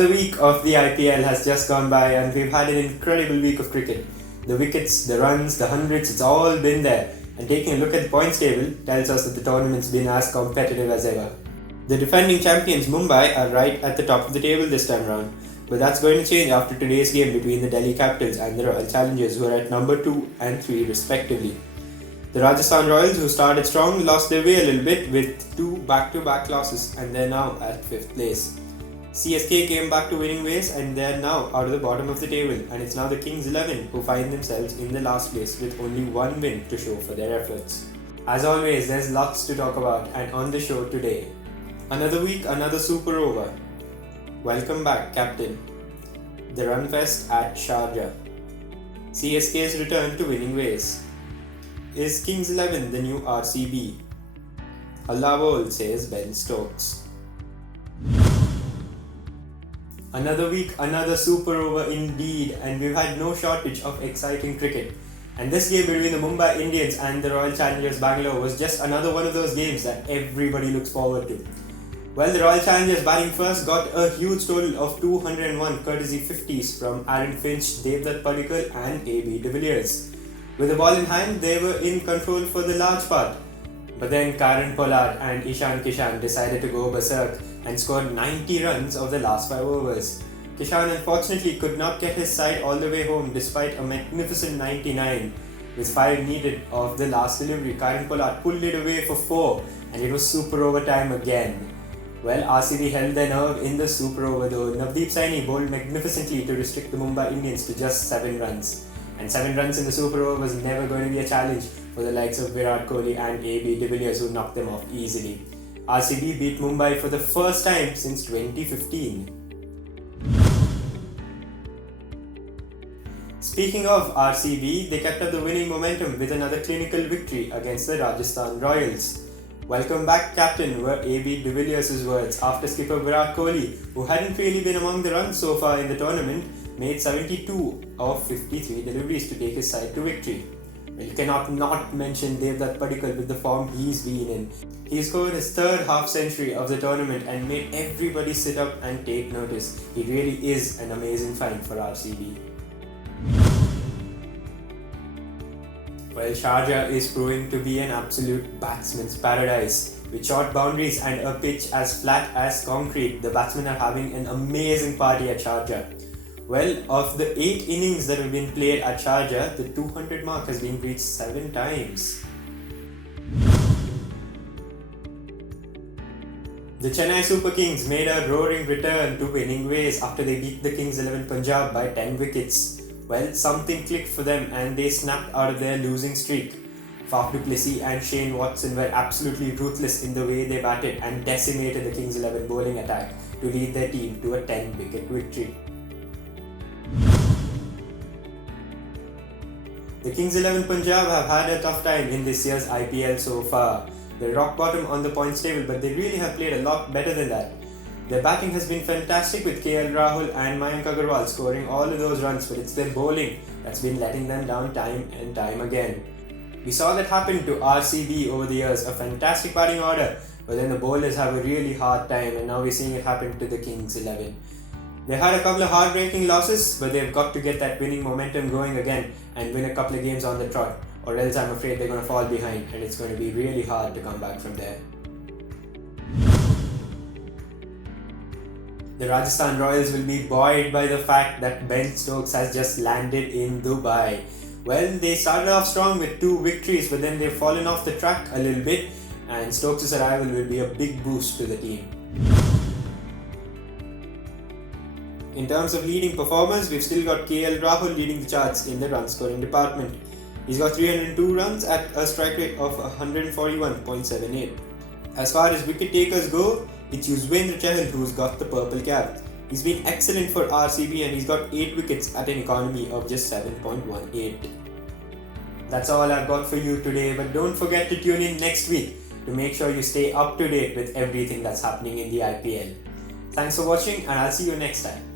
Another week of the IPL has just gone by and we've had an incredible week of cricket. The wickets, the runs, the hundreds, it's all been there. And taking a look at the points table tells us that the tournament's been as competitive as ever. The defending champions Mumbai are right at the top of the table this time round. But that's going to change after today's game between the Delhi Capitals and the Royal Challengers, who are at number 2 and 3 respectively. The Rajasthan Royals, who started strong, lost their way a little bit with 2 back-to-back losses and they're now at 5th place. CSK came back to winning ways and they're now out of the bottom of the table, and it's now the Kings 11 who find themselves in the last place with only one win to show for their efforts. As always, there's lots to talk about, and on the show today, another week, another super over. Welcome back, Captain. The run fest at Sharjah. CSK's return to winning ways. Is Kings 11 the new RCB? Allah Bol, says Ben Stokes. Another week, another super over indeed, and we've had no shortage of exciting cricket. And this game between the Mumbai Indians and the Royal Challengers Bangalore was just another one of those games that everybody looks forward to. Well, the Royal Challengers batting first got a huge total of 201 courtesy 50s from Aaron Finch, Devdutt Padikkal and AB de Villiers. With the ball in hand, they were in control for the large part. But then Karan Pollard and Ishan Kishan decided to go berserk and scored 90 runs of the last 5 overs. Kishan unfortunately could not get his side all the way home despite a magnificent 99. With 5 needed of the last delivery, Karan Pollard pulled it away for 4 and it was super overtime again. Well, RCB held their nerve in the super over though. Navdeep Saini bowled magnificently to restrict the Mumbai Indians to just 7 runs. And 7 runs in the super over was never going to be a challenge for the likes of Virat Kohli and AB de Villiers, who knocked them off easily. RCB beat Mumbai for the first time since 2015. Speaking of RCB, they kept up the winning momentum with another clinical victory against the Rajasthan Royals. Welcome back, Captain, were AB de Villiers' words after skipper Virat Kohli, who hadn't really been among the runs so far in the tournament, made 72 of 53 deliveries to take his side to victory. Well, you cannot not mention Devdutt Padikkal with the form he's been in. He scored his 3rd half-century of the tournament and made everybody sit up and take notice. He really is an amazing find for RCB. Well, Sharjah is proving to be an absolute batsman's paradise. With short boundaries and a pitch as flat as concrete, the batsmen are having an amazing party at Sharjah. Well, of the 8 innings that have been played at Sharjah, the 200 mark has been reached 7 times. The Chennai Super Kings made a roaring return to winning ways after they beat the Kings 11 Punjab by 10 wickets. Well, something clicked for them and they snapped out of their losing streak. Faf du Plessis and Shane Watson were absolutely ruthless in the way they batted and decimated the Kings 11 bowling attack to lead their team to a 10-wicket victory. The Kings 11 Punjab have had a tough time in this year's IPL so far. They're rock bottom on the points table, but they really have played a lot better than that. Their batting has been fantastic with KL Rahul and Mayank Agarwal scoring all of those runs, but it's their bowling that's been letting them down time and time again. We saw that happen to RCB over the years, a fantastic batting order, but then the bowlers have a really hard time, and now we're seeing it happen to the Kings 11. They had a couple of heartbreaking losses, but they've got to get that winning momentum going again and win a couple of games on the trot, or else I'm afraid they're going to fall behind and it's going to be really hard to come back from there. The Rajasthan Royals will be buoyed by the fact that Ben Stokes has just landed in Dubai. Well, they started off strong with 2 victories, but then they've fallen off the track a little bit, and Stokes' arrival will be a big boost to the team. In terms of leading performers, we've still got KL Rahul leading the charts in the run scoring department. He's got 302 runs at a strike rate of 141.78. As far as wicket takers go, it's Yuzvendra Chahal who's got the purple cap. He's been excellent for RCB and he's got 8 wickets at an economy of just 7.18. That's all I've got for you today, but don't forget to tune in next week to make sure you stay up to date with everything that's happening in the IPL. Thanks for watching and I'll see you next time.